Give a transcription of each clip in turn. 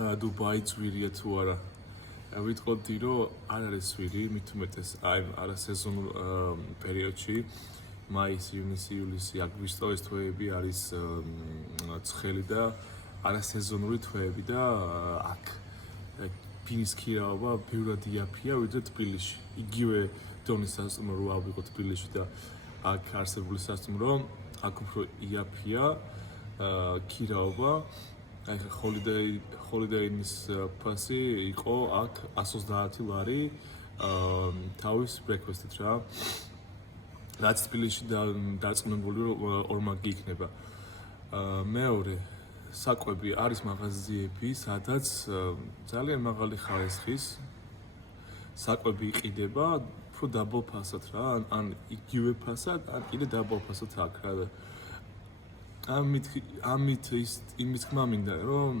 დუბაი ძვირია თუ არა. ვიტყოდი რომ არ არის ძვირი, მით უმეტეს აი არასეზონურ პერიოდში, მაისი, ივნისი, ივლისი, აგვისტო ეს თვეები არის ცხელი და არასეზონური თვეები და აქ ფინის ქირაობა ბევრად იაფია ვიდრე თბილისში. იგივე დონის სასტუმრო რო ავიღო თბილისში და აქ არსებული სასტუმრო, აქ უფრო იაფია ქირაობა. აი ჰოლიდეინის ფასი იყო აქ 130 ლარი თავის ბრექფასტით რა. რაც თბილისში დარწმუნებული რომ ორმაგი იქნება. მეორე საკვები არის მაღაზიები, სადაც ძალიან მაღალი ხარისხის საკვები იყიდება, უფრო დაბალ ფასად რა, ან იგივე ფასად, ან კიდე დაბალ ფასად აქ რა. ამით იმის თქმა მინდა რომ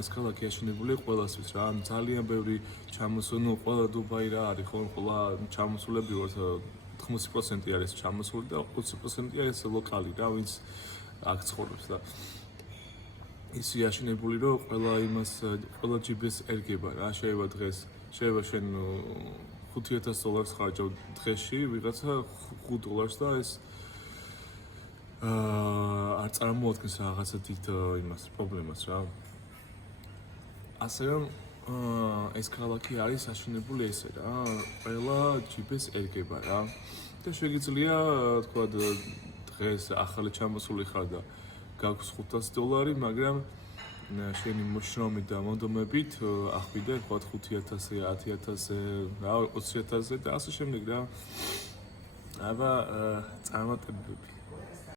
ეს ქალაქი აშენებულია ყველასთვის რა, ძალიან ბევრი ჩამოსული, ყველა დუბაი რა არის, ხო, ყველა ჩამოსულები ვართ 80% არის ჩამოსული და 20% არის ლოკალი რა, ვინც აქ ცხოვრობს და ისე აშენებული რომ ყველა ჯიბეს ერგება რა, შეიძლება შენ $5,000 ხარჯავ დღეში, ვიღაცა $5 და ეს არ წარმოადგენს რაღაცა დიდ იმას პრობლემას რა. ასე რომ ეს ქალაქი არის აშენებული ესე რა, ყველა ჯიბეს ერგება რა. და შეგიძლია თქვა დღეს ახალი ჩამოსული ხარ და გაქვს $500, მაგრამ შენი მოშრომით და მონდომებით ახვიდე თქვა 5,000, 10,000, რა 20,000 და ასე შემდეგ რა. აბა წარმატებები